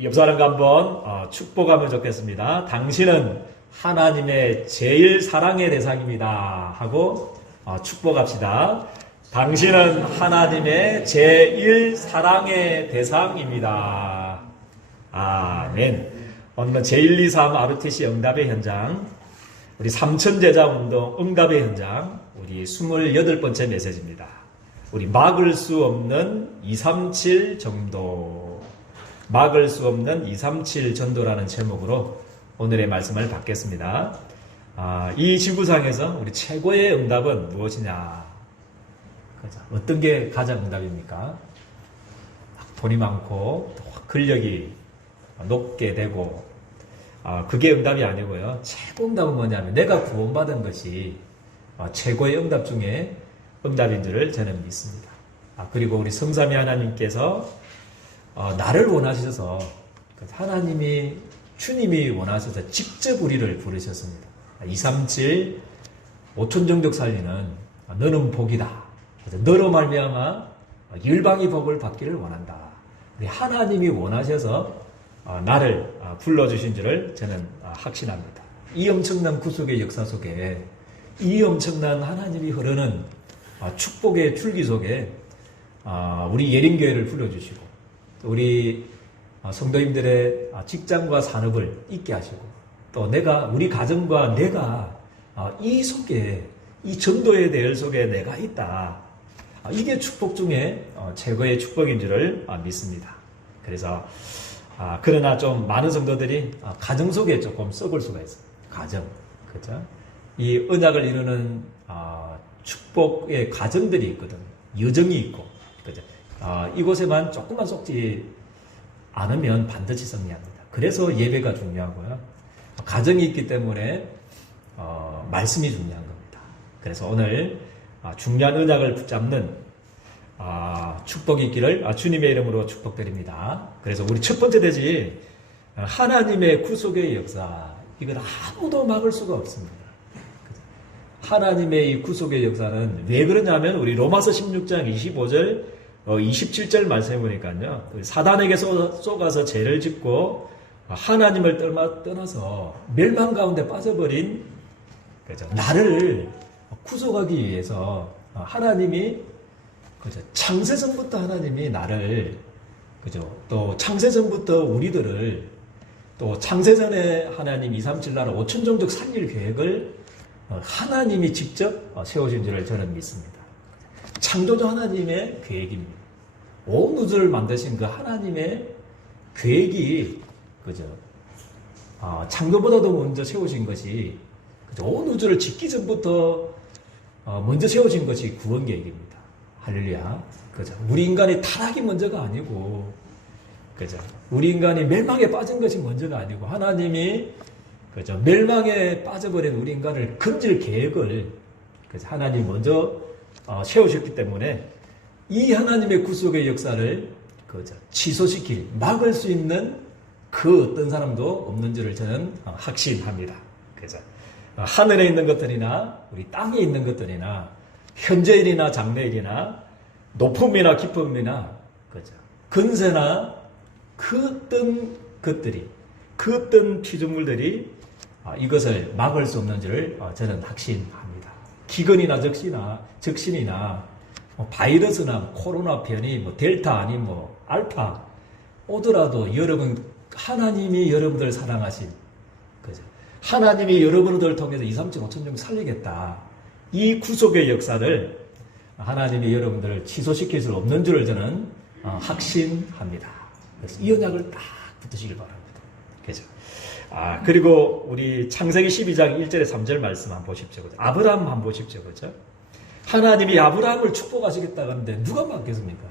옆 사람과 한번 축복하면 좋겠습니다. 당신은 하나님의 제일 사랑의 대상입니다. 하고 축복합시다. 당신은 하나님의 제일 사랑의 대상입니다. 아멘. 오늘은 제123 RUTC 응답의 현장, 우리 삼천제자운동 응답의 현장, 우리 28번째 메시지입니다. 우리 막을 수 없는 237 전도, 막을 수 없는 237 전도라는 제목으로 오늘의 말씀을 받겠습니다. 이 지구상에서 우리 최고의 응답은 무엇이냐? 어떤 게 가장 응답입니까? 돈이 많고 근력이 높게 되고, 그게 응답이 아니고요. 최고 응답은 뭐냐면 내가 구원받은 것이 최고의 응답 중에 응답인 줄을 저는 믿습니다. 그리고 우리 성삼위 하나님께서 나를 원하셔서, 하나님이, 주님이 원하셔서 직접 우리를 부르셨습니다. 237 5천종족 살리는 너는 복이다. 너로 말미암아 일방이 복을 받기를 원한다. 우리 하나님이 원하셔서 나를 불러주신 줄을 저는 확신합니다. 이 엄청난 구속의 역사 속에, 이 엄청난 하나님이 흐르는 축복의 줄기 속에 우리 예린교회를 불러주시고, 우리 성도님들의 직장과 산업을 있게 하시고, 또 우리 가정과 내가 이 속에, 이 전도의 대열 속에 내가 있다. 이게 축복 중에 최고의 축복인 줄을 믿습니다. 그래서 그러나 좀 많은 성도들이 가정 속에 조금 썩을 수가 있어요. 가정, 그죠? 이 언약을 이루는 축복의 가정들이 있거든. 여정이 있고, 그죠? 이곳에만 조금만 속지 않으면 반드시 승리합니다. 그래서 예배가 중요하고요. 가정이 있기 때문에 말씀이 중요한 겁니다. 그래서 오늘 중요한 언약을 붙잡는 축복이 있기를 주님의 이름으로 축복드립니다. 그래서 우리 첫 번째 대지, 하나님의 구속의 역사, 이건 아무도 막을 수가 없습니다. 하나님의 이 구속의 역사는 왜 그러냐면, 우리 로마서 16장 25절 27절 말씀해 보니까요, 사단에게 쏘가서 죄를 짓고 하나님을 떠나서 멸망 가운데 빠져버린, 그죠, 나를 구속하기 위해서 하나님이, 그죠, 창세전부터 하나님이 나를, 그죠, 또 창세전부터 우리들을, 또 창세전에 하나님 237 나라 5천종족 살릴 계획을 하나님이 직접 세우신 줄을 저는 믿습니다. 창조주 하나님의 계획입니다. 온 우주를 만드신 그 하나님의 계획이, 그죠, 창조보다도 먼저 세우신 것이, 그죠, 온 우주를 짓기 전부터 먼저 세우신 것이 구원 계획입니다. 할렐루야. 그죠. 우리 인간의 타락이 먼저가 아니고, 그죠, 우리 인간이 멸망에 빠진 것이 먼저가 아니고, 하나님이, 그죠, 멸망에 빠져버린 우리 인간을 건질 계획을, 그죠, 하나님이 먼저 세우셨기 때문에 이 하나님의 구속의 역사를, 그죠, 취소시킬, 막을 수 있는 그 어떤 사람도 없는 줄을 저는 확신합니다. 그죠. 하늘에 있는 것들이나 우리 땅에 있는 것들이나 현재일이나 장래일이나 높음이나 깊음이나, 그죠, 근세나 그 어떤 것들이, 그 어떤 피조물들이 이것을 막을 수 없는 줄을 저는 확신합니다. 기근이나 적신이나 바이러스나 코로나 변이, 델타 아니 알파 오더라도 여러분, 하나님이 여러분들 사랑하신, 그죠, 하나님이 여러분들 통해서 237 5천종 살리겠다. 이 구속의 역사를 하나님이 여러분들을 취소시킬 수 없는 줄을 저는 확신합니다. 그래서 이 언약을 딱 붙으시길 바랍니다. 그죠? 그리고 우리 창세기 12장 1절에 3절 말씀 한번 보십시오. 그죠? 아브라함 한번 보십시오. 그죠? 하나님이 아브라함을 축복하시겠다고 하는데 누가 막겠습니까?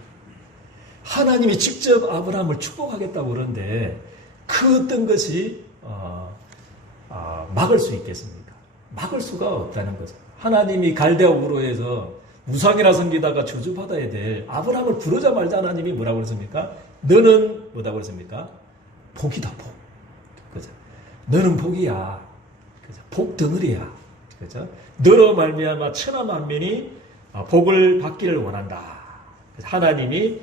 하나님이 직접 아브라함을 축복하겠다고 그러는데 그 어떤 것이 막을 수 있겠습니까? 막을 수가 없다는 거죠. 하나님이 갈대아 우르에서 우상이라 섬기다가 저주받아야 될 아브라함을 부르자마자 하나님이 뭐라고 그랬습니까? 너는 뭐라고 그랬습니까? 복이다, 복. 그죠? 너는 복이야. 그죠? 복 덩어리야. 그죠? 너로 말미암아 천하 만민이 복을 받기를 원한다. 하나님이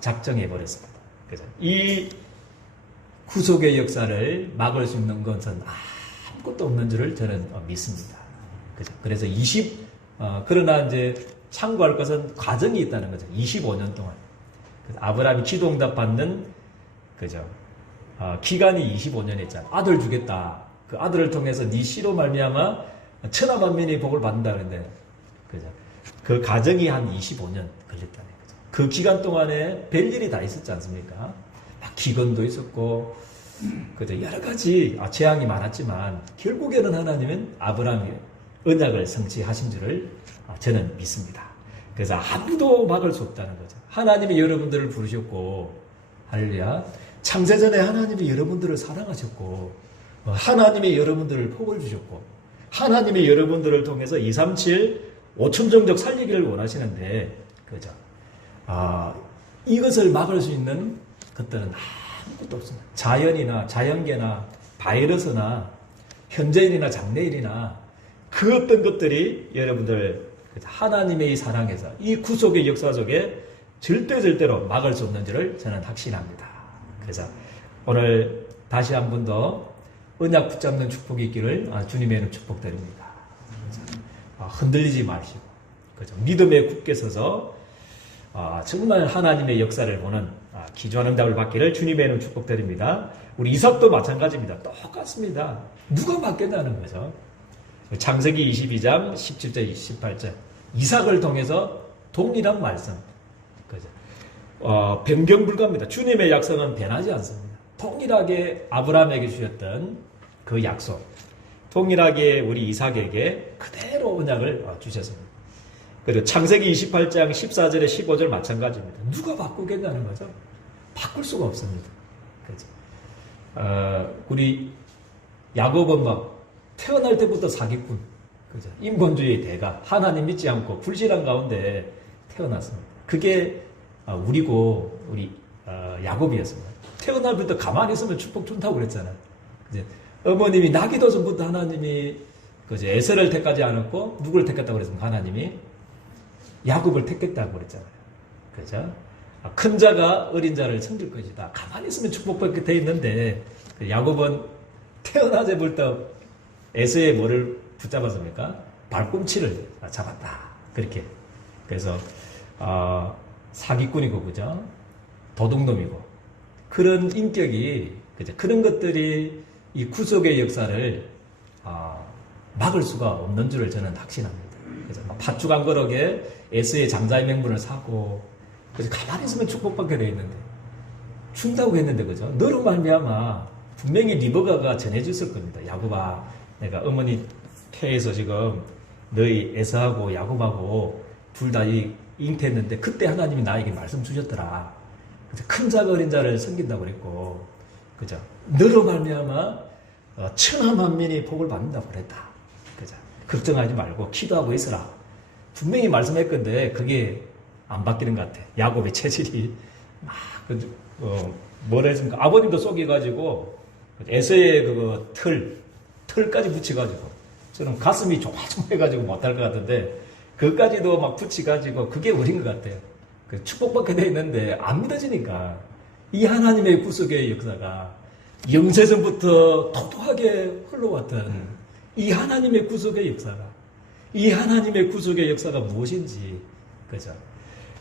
작정해 버렸습니다. 그죠? 이 구속의 역사를 막을 수 있는 것은 아무것도 없는 줄을 저는 믿습니다. 그래서 그러나 이제 참고할 것은 과정이 있다는 거죠. 25년 동안. 아브라함이 기도응답 받는, 기간이 25년이었잖아. 아들 주겠다. 그 아들을 통해서 네 씨로 말미암아 천하 만민이 복을 받는다 그랬는데, 그 과정이 한 25년 걸렸다는 거죠. 그 기간 동안에 별일이 다 있었지 않습니까? 막 기근도 있었고, 여러 가지 재앙이 많았지만, 결국에는 하나님은 아브라함의 언약을 성취하신 줄을 저는 믿습니다. 그래서 아무도 막을 수 없다는 거죠. 하나님이 여러분들을 부르셨고, 할렐루야. 창세전에 하나님이 여러분들을 사랑하셨고, 하나님이 여러분들을 복을 주셨고, 하나님이 여러분들을 통해서 237 5천종족 살리기를 원하시는데, 이것을 막을 수 있는 것들은 아무것도 없습니다. 자연이나 자연계나 바이러스나 현재일이나 장래일이나 그 어떤 것들이 여러분들 하나님의 사랑에서 이 구속의 역사 속에 절대로 막을 수 없는 줄을 저는 확신합니다. 그래서 오늘 다시 한 번 더 언약 붙잡는 축복이 있기를 주님의 이름 축복드립니다. 흔들리지 마시고 믿음에 굳게 서서 정말 하나님의 역사를 보는 기도하는 응답을 받기를 주님의 이름 축복드립니다. 우리 이삭도 마찬가지입니다. 똑같습니다. 누가 맡겠다는 거죠. 창세기 22장 17절 18절 이삭을 통해서 동일한 말씀 변경 불가합니다. 주님의 약속은 변하지 않습니다. 동일하게 아브라함에게 주셨던 그 약속, 동일하게 우리 이삭에게 그대로 언약을 주셨습니다. 그리고 창세기 28장 14절에 15절 마찬가지입니다. 누가 바꾸겠냐는 거죠. 바꿀 수가 없습니다. 우리 야곱은 막 태어날 때부터 사기꾼, 인본주의 대가, 하나님 믿지 않고 불신한 가운데 태어났습니다. 그게 우리 야곱이었습니다. 태어날 때부터 가만히 있으면 축복 준다고 그랬잖아요. 어머님이 나기도 전부터 하나님이 에서를 택하지 않았고 누구를 택했다고 그랬습니까? 하나님이 야곱을 택했다고 그랬잖아요. 그죠? 큰 자가 어린 자를 섬길 것이다. 가만히 있으면 축복받게 돼 있는데 야곱은 태어나자부터 에서의 뭐를 붙잡았습니까? 발꿈치를 잡았다. 그렇게. 그래서 사기꾼이고 그죠? 도둑놈이고 그런 인격이 그런 것들이 이 구속의 역사를 막을 수가 없는 줄을 저는 확신합니다. 그래서 팥죽 한 그릇에 에서의 장자의 명분을 사고 그래서 가만히 있으면 축복받게 돼 있는데 준다고 했는데 그죠? 너로 말미암아 분명히 리버가가 전해줬을 겁니다. 야곱아, 내가 어머니 태에서 지금 너희 에서하고 야곱하고 둘 다 잉태했는데 그때 하나님이 나에게 말씀 주셨더라. 큰 자가 어린 자를 섬긴다고 그랬고, 그죠? 너로 말미암아 천하 만민이 복을 받는다고 그랬다. 그죠? 걱정하지 말고 기도하고 있어라. 분명히 말씀했건데 그게 안 바뀌는 것 같아. 야곱의 체질이 막 뭐라 했습니까? 아버님도 속여가지고 에서의 그 털까지 붙여가지고 저는 가슴이 조마조마해가지고 못할 것 같은데 그것까지도 막 붙여가지고 그게 어린 것 같아요. 축복받게 돼 있는데 안 믿어지니까 이 하나님의 구속의 역사가 영세전부터 토도하게 흘러왔던 이 하나님의 구속의 역사가 무엇인지, 그죠?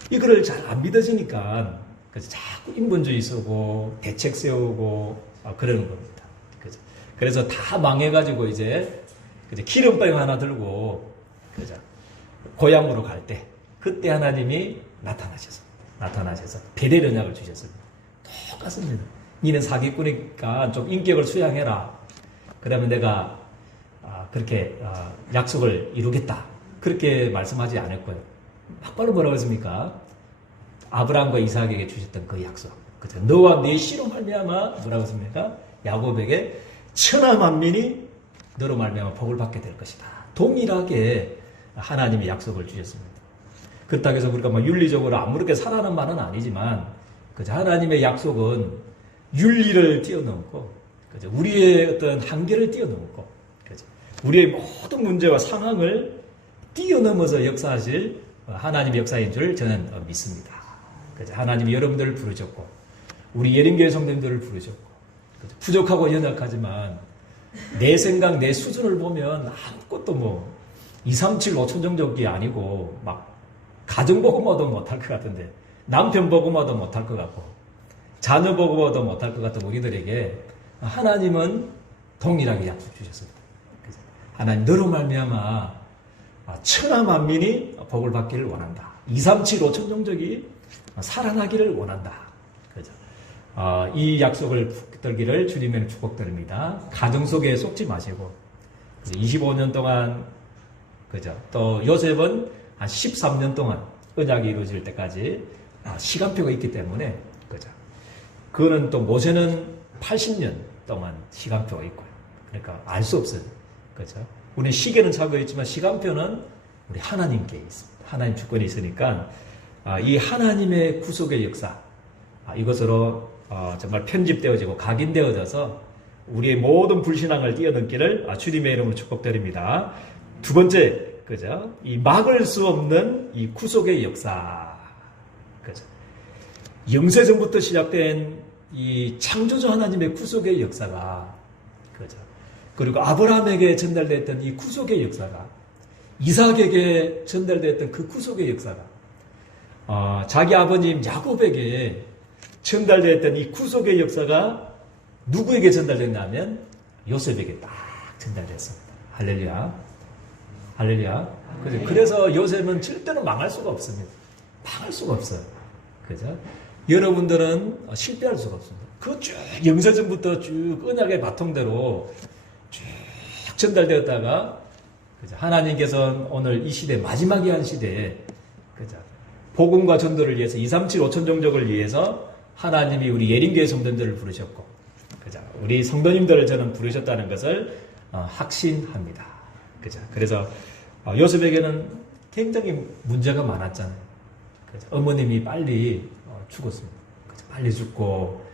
이거를 잘 안 믿어지니까 그래서 자꾸 인본주의 쓰고 대책 세우고 그러는 겁니다. 그죠? 그래서 다 망해가지고 이제 기름병 하나 들고 그죠? 고향으로 갈 때 그때 하나님이 나타나셔서 베델 언약을 주셨습니다. 똑같습니다. 니는 사기꾼이니까 좀 인격을 수양해라. 그러면 내가 그렇게 약속을 이루겠다. 그렇게 말씀하지 않았고요. 막바로 뭐라고 했습니까? 아브라함과 이삭에게 주셨던 그 약속. 그죠? 너와 네 씨로 말미암아 뭐라고 했습니까? 야곱에게 천하 만민이 너로 말미암아 복을 받게 될 것이다. 동일하게 하나님이 약속을 주셨습니다. 그렇다고 해서 우리가 막 윤리적으로 아무렇게 살아는 말은 아니지만, 그죠? 하나님의 약속은 윤리를 뛰어넘고, 그죠? 우리의 어떤 한계를 뛰어넘고, 그죠? 우리의 모든 문제와 상황을 뛰어넘어서 역사하실 하나님의 역사인 줄 저는 믿습니다. 그죠? 하나님이 여러분들을 부르셨고, 우리 예림교회 성도님들을 부르셨고, 부족하고 연약하지만 내 생각, 내 수준을 보면 아무것도 뭐 2, 3, 7, 5천 정도이 아니고 막 가정 보고마도 못할 것 같은데 남편 보고마도 못할 것 같고 자녀 보고마도 못할 것 같은 우리들에게 하나님은 동일하게 약속 주셨습니다. 하나님 너로 말미암아 천하 만민이 복을 받기를 원한다. 2, 3, 7, 5천 종족이 살아나기를 원한다. 그죠? 이 약속을 붙들기를 주님의 축복드립니다. 가정 속에 속지 마시고 25년 동안 그죠? 또 요셉은 한 13년 동안 언약이 이루어질 때까지 시간표가 있기 때문에 그죠? 그거는 또 모세는 80년 동안 시간표가 있고요. 그러니까 알 수 없어요. 그죠? 우리 시계는 차고 있지만 시간표는 우리 하나님께 있습니다. 하나님 주권이 있으니까 이 하나님의 구속의 역사 이것으로 정말 편집되어지고 각인되어져서 우리의 모든 불신앙을 뛰어넘기를 주님의 이름으로 축복드립니다. 두 번째, 그죠? 이 막을 수 없는 이 구속의 역사, 그죠? 영세전부터 시작된 이 창조주 하나님의 구속의 역사가, 그죠? 그리고 아브라함에게 전달됐던 이 구속의 역사가, 이삭에게 전달됐던 그 구속의 역사가, 자기 아버님 야곱에게 전달됐던 이 구속의 역사가 누구에게 전달됐냐면 요셉에게 딱 전달됐습니다. 할렐루야. 할렐루야. 그래서 요셉은 절대로 망할 수가 없습니다. 망할 수가 없어요. 그죠? 여러분들은 실패할 수가 없습니다. 그 쭉 영세전부터 쭉 언약의 바통대로 쭉 전달되었다가 그죠? 하나님께서는 오늘 이 시대 마지막의 한 시대에 그죠? 복음과 전도를 위해서 2, 3, 7, 5천 종족을 위해서 하나님이 우리 예린교회 성도님들을 부르셨고 그죠? 우리 성도님들을 저는 부르셨다는 것을 확신합니다. 그죠? 그래서 요셉에게는 굉장히 문제가 많았잖아요. 그죠? 어머님이 빨리 죽었습니다. 그죠? 빨리 죽고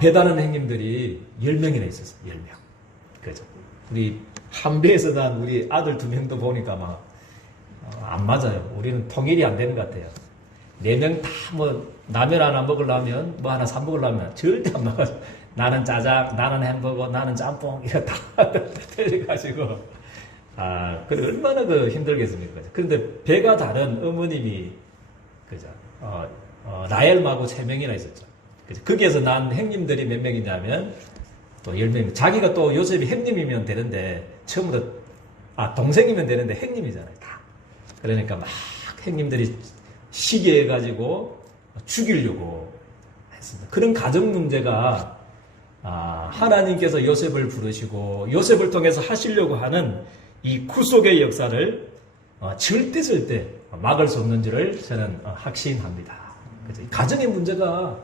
배다는 행님들이 10명이나 있었어요. 10명. 그죠? 우리 한배에서 난 우리 아들 2명도 보니까 막 안 맞아요. 우리는 통일이 안 되는 것 같아요. 4명 다 뭐 라면 하나 먹으려면 뭐 하나 사 먹으려면 절대 안 먹어요. 나는 짜장, 나는 햄버거, 나는 짬뽕 이거 다 틀려가지고 그래 얼마나 힘들겠습니까? 그런데 배가 다른 어머님이 그죠? 라헬하고 3명이나 있었죠. 그죠? 거기에서 난 행님들이 몇 명이냐면 또 10명. 자기가 또 요셉이 행님이면 되는데 처음부터 동생이면 되는데 행님이잖아요. 다. 그러니까 막 행님들이 시기해가지고 죽이려고 했습니다. 그런 가정 문제가 하나님께서 요셉을 부르시고 요셉을 통해서 하시려고 하는 이 구속의 역사를 절대 막을 수 없는 줄을 저는 확신합니다. 그죠? 가정의 문제가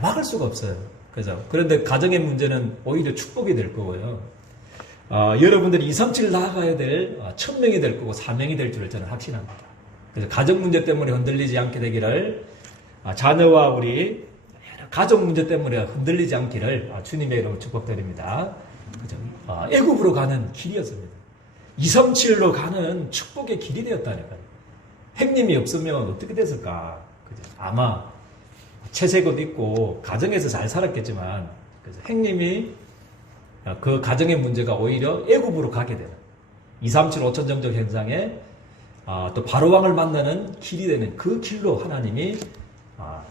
막을 수가 없어요. 그죠? 그런데 가정의 문제는 오히려 축복이 될 거고요. 여러분들이 2, 3, 7 나아가야 될 1000명이 될 거고 4명이 될 줄을 저는 확신합니다. 그래서 가정 문제 때문에 흔들리지 않게 되기를 자녀와 우리 가족 문제 때문에 흔들리지 않기를 주님의 이름으로 축복드립니다. 그죠? 애굽으로 가는 길이었습니다. 2, 3, 7로 가는 축복의 길이 되었다니까요. 행님이 없으면 어떻게 됐을까? 그죠? 아마 채색옷 입고 가정에서 잘 살았겠지만 그죠? 행님이 그 가정의 문제가 오히려 애굽으로 가게 되는 2, 3, 7, 5천 정적 현상에 또 바로왕을 만나는 길이 되는 그 길로 하나님이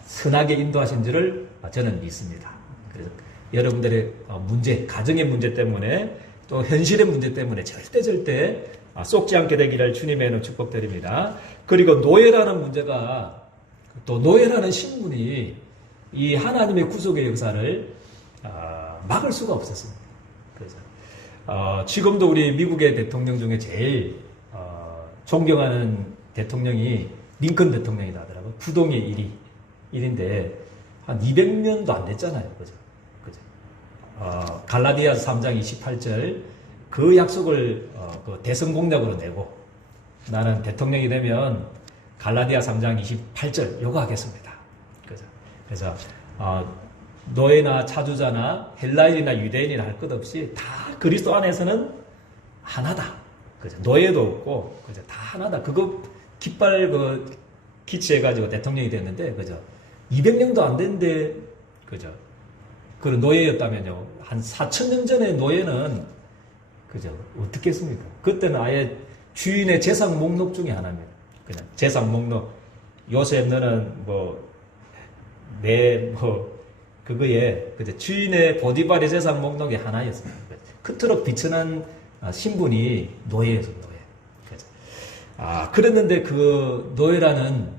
선하게 인도하신 줄을 저는 믿습니다. 그래서 여러분들의 문제, 가정의 문제 때문에 또 현실의 문제 때문에 절대 쏟지 않게 되기를 주님의 이름으로 축복드립니다. 그리고 노예라는 문제가 또 노예라는 신분이 이 하나님의 구속의 역사를 막을 수가 없었습니다. 그래서 지금도 우리 미국의 대통령 중에 제일 존경하는 대통령이 링컨 대통령이다 하더라고요. 부동의 1인데 한 200년도 안 됐잖아요. 그죠? 갈라디아서 3장 28절 그 약속을 그 대선 공약으로 내고 나는 대통령이 되면 갈라디아 3장 28절 요거 하겠습니다. 그죠? 그래서 노예나 차주자나 헬라인이나 유대인이나 할 것 없이 다 그리스도 안에서는 하나다. 그죠? 노예도 없고 그죠? 다 하나다. 그거 깃발 기치해가지고 대통령이 됐는데 그죠? 200년도 안 됐는데 그죠? 그런 노예였다면요. 한 4,000년 전의 노예는 그죠? 어떻게 했습니까? 그때는 아예 주인의 재산 목록 중에 하나입니다. 그냥 재산 목록. 요셉 너는 그거에 그죠? 주인의 보디발의 재산 목록의 하나였습니다. 그토록 비천한 신분이 노예였습니다. 노예. 그죠? 그랬는데 그 노예라는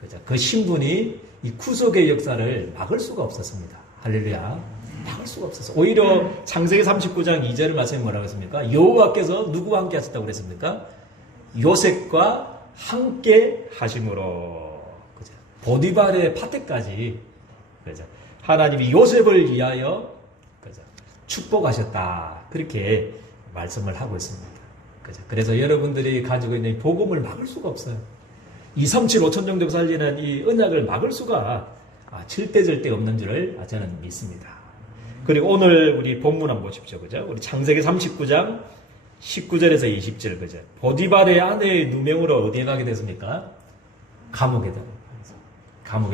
그죠? 그 신분이 이 구속의 역사를 막을 수가 없었습니다. 할렐루야. 막을 수가 없었어. 오히려 창세기 39장 2절 말씀이 뭐라고 했습니까? 여호와께서 누구와 함께 하셨다고 그랬습니까? 요셉과 함께 하심으로. 그죠? 보디발의 파트까지 그죠? 하나님이 요셉을 위하여 그죠? 축복하셨다. 그렇게 말씀을 하고 있습니다. 그죠? 그래서 여러분들이 가지고 있는 이 복음을 막을 수가 없어요. 237 5천 정도 살리는 이 언약을 막을 수가 절대 없는 줄을 저는 믿습니다. 그리고 오늘 우리 본문 한번 보십시오. 그죠? 우리 창세기 39장 19절에서 20절. 그죠? 보디발의 아내의 누명으로 어디에 가게 됐습니까? 감옥에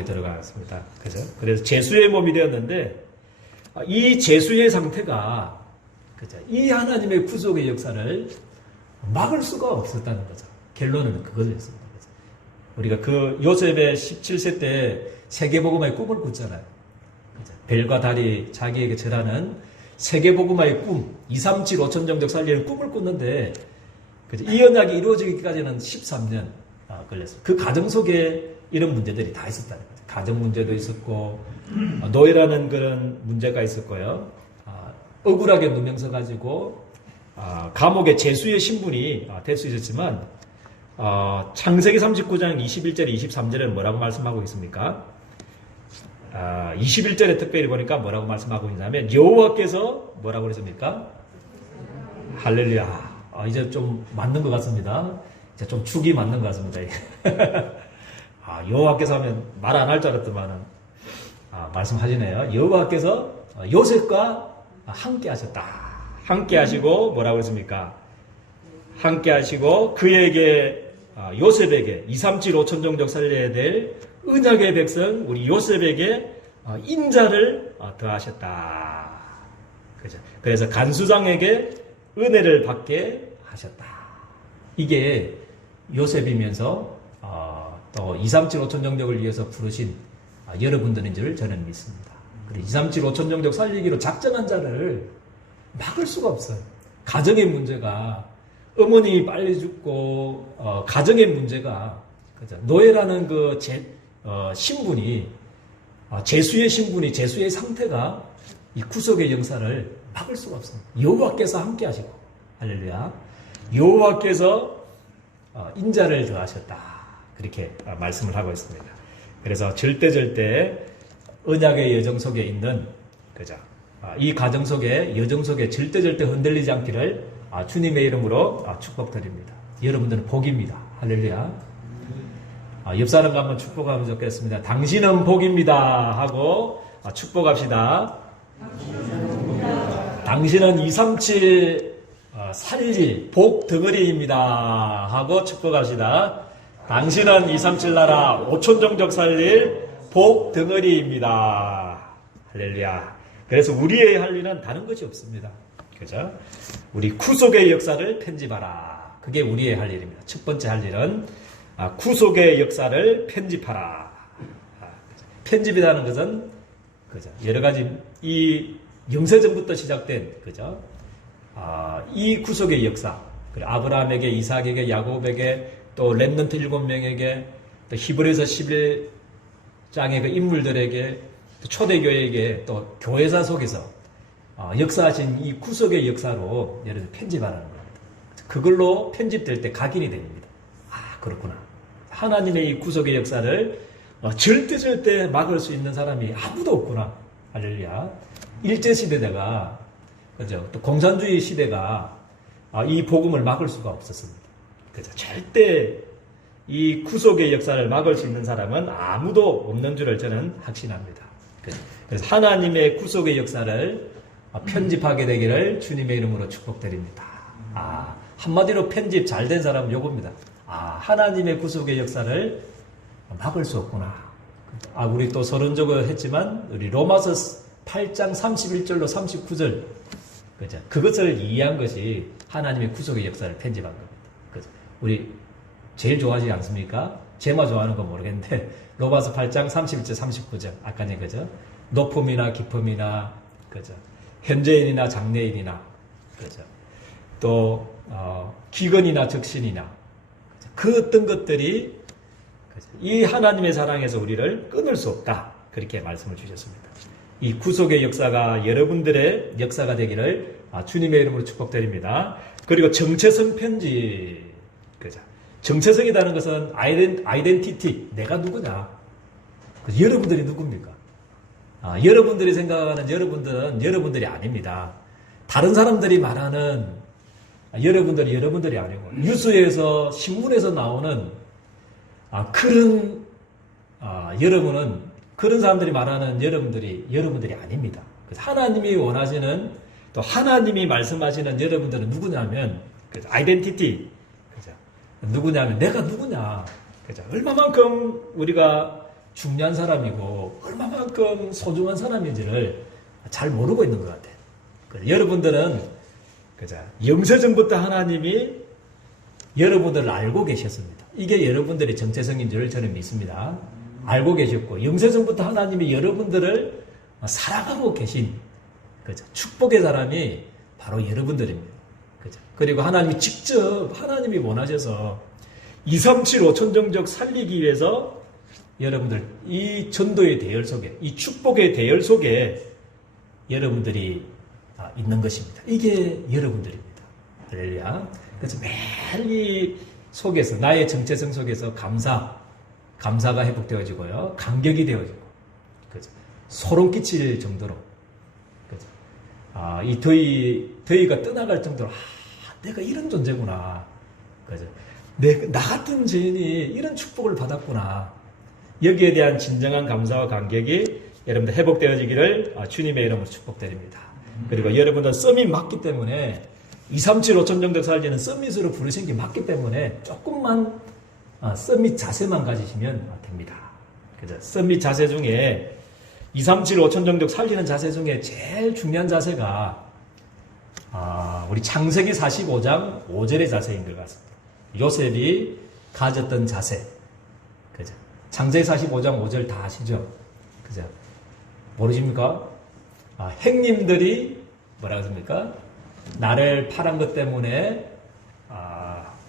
들어갔습니다. 그죠? 그래서 제수의 몸이 되었는데, 이 제수의 상태가, 그죠? 이 하나님의 구속의 역사를 막을 수가 없었다는 거죠. 결론은 그거였습니다. 그죠? 우리가 그 요셉의 17세 때 세계복음화의 꿈을 꿨잖아요. 그죠? 별과 달이 자기에게 절하는 세계복음화의 꿈, 237 5천 정도 살리는 꿈을 꿨는데, 그죠? 이 언약이 이루어지기까지는 13년 걸렸어요. 그 과정 속에 이런 문제들이 다 있었다는 거죠. 가정 문제도 있었고, 노예라는 그런 문제가 있었고요. 억울하게 누명 서가지고, 감옥의 제수의 신분이 될 수 있었지만, 창세기 39장 21절, 23절에는 뭐라고 말씀하고 있습니까? 21절에 특별히 보니까 뭐라고 말씀하고 있냐면, 여호와께서 뭐라고 그랬습니까? 할렐루야. 이제 좀 맞는 것 같습니다. 이제 좀 축이 맞는 것 같습니다. 여호와께서 하면 말 안 할 줄 알았더만은, 말씀하시네요. 여호와께서 요셉과 함께 하셨다. 함께 하시고, 뭐라고 했습니까? 함께 하시고, 그에게, 요셉에게 237 5천 종족 살려야 될 언약의 백성, 우리 요셉에게 인자를 더하셨다. 그죠? 그래서 간수장에게 은혜를 받게 하셨다. 이게 요셉이면서 또 237 5천 종족을 위해서 부르신 여러분들인 줄 저는 믿습니다. 그리고 237 5천 종족 살리기로 작정한 자를 막을 수가 없어요. 가정의 문제가 어머니 빨리 죽고 가정의 문제가 그죠? 노예라는 그 신분이 제수의 신분이 제수의 상태가 이 구속의 역사를 막을 수가 없습니다. 여호와께서 함께 하시고 할렐루야. 여호와께서 인자를 더하셨다. 그렇게 말씀을 하고 있습니다. 그래서 절대 언약의 여정 속에 있는 그죠? 이 가정 속에 여정 속에 절대 흔들리지 않기를 주님의 이름으로 축복드립니다. 여러분들은 복입니다. 할렐루야. 옆 사람과 한번 축복하면 좋겠습니다. 당신은 복입니다 하고 축복합시다. 당신은 237 살릴 복 덩어리입니다 하고 축복합시다. 당신은 237 나라 5천 종족 살릴 복 덩어리입니다. 할렐루야. 그래서 우리의 할 일은 다른 것이 없습니다. 그죠? 우리 구속의 역사를 편집하라. 그게 우리의 할 일입니다. 첫 번째 할 일은 구속의 역사를 편집하라. 편집이라는 것은 그죠? 여러 가지 이 영세전부터 시작된 그죠? 이 구속의 역사. 그리고 아브라함에게, 이삭에게, 야곱에게, 또 렘넌트 7명에게, 또 히브리서 11장의 그 인물들에게, 또 초대교회에게, 또 교회사 속에서 역사하신 이 구속의 역사로 여러분 편집하라는 겁니다. 그걸로 편집될 때 각인이 됩니다. 그렇구나. 하나님의 이 구속의 역사를 절대 막을 수 있는 사람이 아무도 없구나. 할렐루야. 일제시대가, 그죠? 또 공산주의 시대가 이 복음을 막을 수가 없었습니다. 그죠? 절대 이 구속의 역사를 막을 수 있는 사람은 아무도 없는 줄을 저는 확신합니다. 그래서 하나님의 구속의 역사를 편집하게 되기를 주님의 이름으로 축복드립니다. 한마디로 편집 잘 된 사람은 요겁니다. 하나님의 구속의 역사를 막을 수 없구나. 우리 또 서론적으로 했지만, 우리 로마서 8장 31절로 39절. 그죠? 그것을 이해한 것이 하나님의 구속의 역사를 편집한 겁니다. 그죠? 우리 제일 좋아하지 않습니까? 제마 좋아하는 건 모르겠는데, 로마서 8장 31절, 39절. 아까 전 그죠? 높음이나 깊음이나, 그죠? 현재인이나 장래인이나, 그죠? 또, 기근이나 적신이나, 그죠? 그 어떤 것들이, 그죠? 이 하나님의 사랑에서 우리를 끊을 수 없다. 그렇게 말씀을 주셨습니다. 이 구속의 역사가 여러분들의 역사가 되기를 주님의 이름으로 축복드립니다. 그리고 정체성 편지. 그죠? 정체성이라는 것은 아이덴티티. 내가 누구냐? 여러분들이 누굽니까? 여러분들이 생각하는 여러분들은 여러분들이 아닙니다. 다른 사람들이 말하는 여러분들이 아니고 뉴스에서 신문에서 나오는 그런 여러분은 그런 사람들이 말하는 여러분들이 아닙니다. 그래서 하나님이 원하시는 또 하나님이 말씀하시는 여러분들은 누구냐면 아이덴티티. 그죠? 누구냐면 내가 누구냐. 그죠? 얼마만큼 우리가 중요한 사람이고 얼마만큼 소중한 사람인지를 잘 모르고 있는 것 같아요. 그래서 여러분들은 그죠? 영세전부터 하나님이 여러분들을 알고 계셨습니다. 이게 여러분들의 정체성인 줄 저는 믿습니다. 알고 계셨고 영세전부터 하나님이 여러분들을 사랑하고 계신 그죠? 축복의 사람이 바로 여러분들입니다. 그죠? 그리고 하나님이 직접 하나님이 원하셔서 237 5천정적 살리기 위해서 여러분들 이 전도의 대열 속에 이 축복의 대열 속에 여러분들이 있는 것입니다. 이게 여러분들입니다. 할렐루야. 그래서 매일 이 속에서 나의 정체성 속에서 감사가 회복되어지고요. 감격이 되어지고, 그죠? 소름 끼칠 정도로, 그죠? 이 더위가 떠나갈 정도로, 내가 이런 존재구나. 그죠? 나 같은 죄인이 이런 축복을 받았구나. 여기에 대한 진정한 감사와 감격이 여러분들 회복되어지기를 주님의 이름으로 축복드립니다. 그리고 여러분들 썸밋 맞기 때문에 237 5천 정도 살리는 썸밋으로 부르신 게 맞기 때문에 조금만 썸밋 자세만 가지시면 됩니다. 그죠? 썸밋 자세 중에 237 5천 정도 살리는 자세 중에 제일 중요한 자세가 우리 창세기 45장 5절의 자세인 것 같습니다. 요셉이 가졌던 자세. 그죠? 창세기 45장 5절 다 아시죠? 그죠? 모르십니까? 행님들이 뭐라 그럽니까? 나를 팔은 것 때문에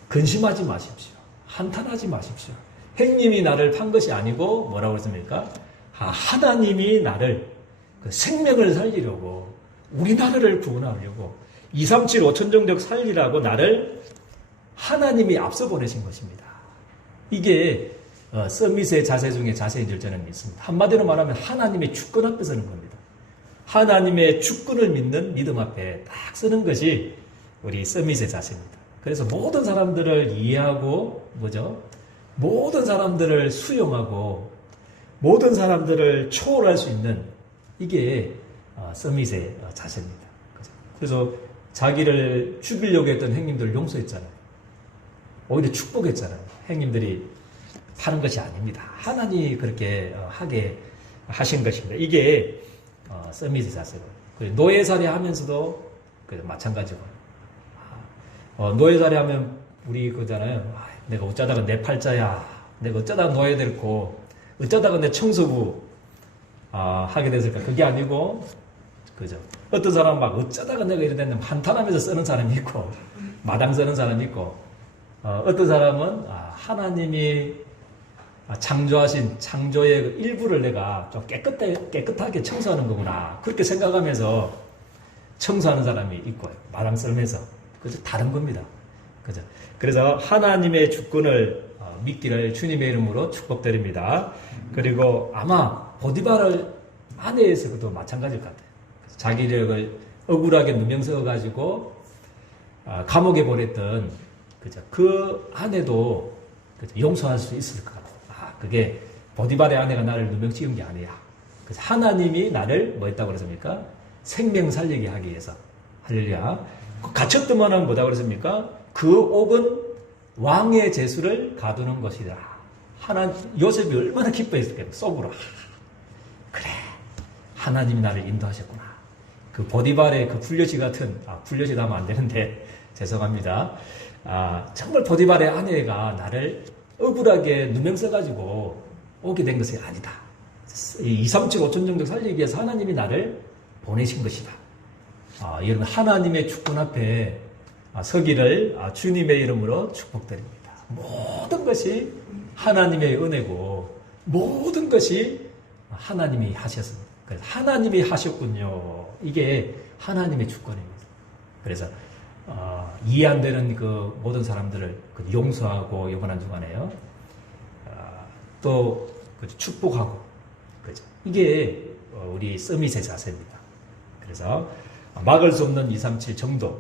근심하지 마십시오. 한탄하지 마십시오. 행님이 나를 판 것이 아니고 뭐라고 했습니까? 하나님이 나를 그 생명을 살리려고 우리나라를 구원하려고 237 5천정적 살리라고 나를 하나님이 앞서 보내신 것입니다. 이게 서밋의 자세 중에 자세인 줄 저는 믿습니다. 한마디로 말하면 하나님의 주권 앞에 서는 겁니다. 하나님의 주권을 믿는 믿음 앞에 딱 서는 것이 우리 서밋의 자세입니다. 그래서 모든 사람들을 이해하고 모든 사람들을 수용하고 모든 사람들을 초월할 수 있는 이게 서밋의 자세입니다. 그래서 자기를 죽이려고 했던 행님들 용서했잖아요. 오히려 축복했잖아요. 행님들이 하는 것이 아닙니다. 하나님이 그렇게 하게 하신 것입니다. 이게 서밋의 자세고 노예살이 하면서도 마찬가지고 노예살이 하면 우리 그잖아요. 내가 어쩌다가 내 팔자야. 내가 어쩌다가 노예 됐고 어쩌다가 내 청소부 하게 됐을까. 그게 아니고 그죠. 어떤 사람은 막 어쩌다가 내가 이래 됐는데 한탄하면서 쓰는 사람이 있고 마당 쓰는 사람이 있고 어떤 사람은 하나님이 창조하신 창조의 그 일부를 내가 좀 깨끗하게 청소하는 거구나. 그렇게 생각하면서 청소하는 사람이 있고요. 마당 썰면서. 그죠? 다른 겁니다. 그죠? 그래서 하나님의 주권을 믿기를 주님의 이름으로 축복드립니다. 그리고 아마 보디바를 아내에서도 마찬가지일 것 같아요. 자기를 억울하게 누명서가지고 감옥에 보냈던 그죠? 그 아내도 그죠? 용서할 수 있을 것 같아요. 그게 보디발의 아내가 나를 누명 찍은 게 아니야. 그래서 하나님이 나를 뭐 했다고 그랬습니까? 생명 살리게 하기 위해서. 할렐루야. 갇혔던 만은 뭐라고 그랬습니까? 그 옥은 왕의 제수를 가두는 것이다. 요셉이 얼마나 기뻐했을까요? 속으로. 그래. 하나님이 나를 인도하셨구나. 그 보디발의 그 풀려시 같은, 풀려시도 하면 안 되는데, 죄송합니다. 정말 보디발의 아내가 나를 억울하게 누명 써가지고 오게 된 것이 아니다. 2, 3, 7, 5천 정도 살리기 위해서 하나님이 나를 보내신 것이다. 여러분, 하나님의 주권 앞에 서기를 주님의 이름으로 축복드립니다. 모든 것이 하나님의 은혜고, 모든 것이 하나님이 하셨습니다. 그래서 하나님이 하셨군요. 이게 하나님의 주권입니다. 그래서 이해 안 되는 그 모든 사람들을 용서하고 이번 한 주간에요. 또 축복하고, 그죠? 이게 우리 서밋의 자세입니다. 그래서 막을 수 없는 237 정도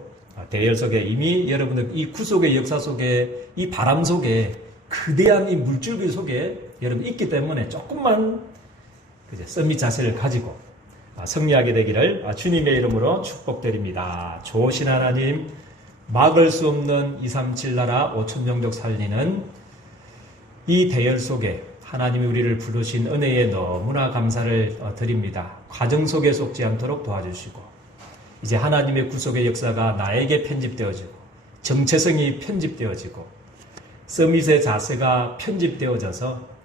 대열 속에 이미 여러분들 이 구속의 역사 속에 이 바람 속에 그대한 이 물줄기 속에 여러분 있기 때문에 조금만 서밋 자세를 가지고 승리하게 되기를 주님의 이름으로 축복드립니다. 좋으신 하나님, 막을 수 없는 237 나라 5천 영족 살리는 이 대열 속에 하나님이 우리를 부르신 은혜에 너무나 감사를 드립니다. 과정 속에 속지 않도록 도와주시고, 이제 하나님의 구속의 역사가 나에게 편집되어지고, 정체성이 편집되어지고, 서밋의 자세가 편집되어져서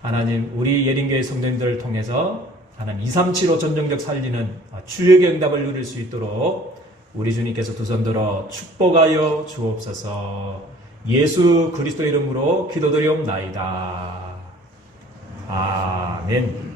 하나님 우리 예린교회 성도님들을 통해서 하나님 237 5천 영족 살리는 주역의 응답을 누릴 수 있도록 우리 주님께서 두 손 들어 축복하여 주옵소서. 예수 그리스도 이름으로 기도드리옵나이다. 아멘.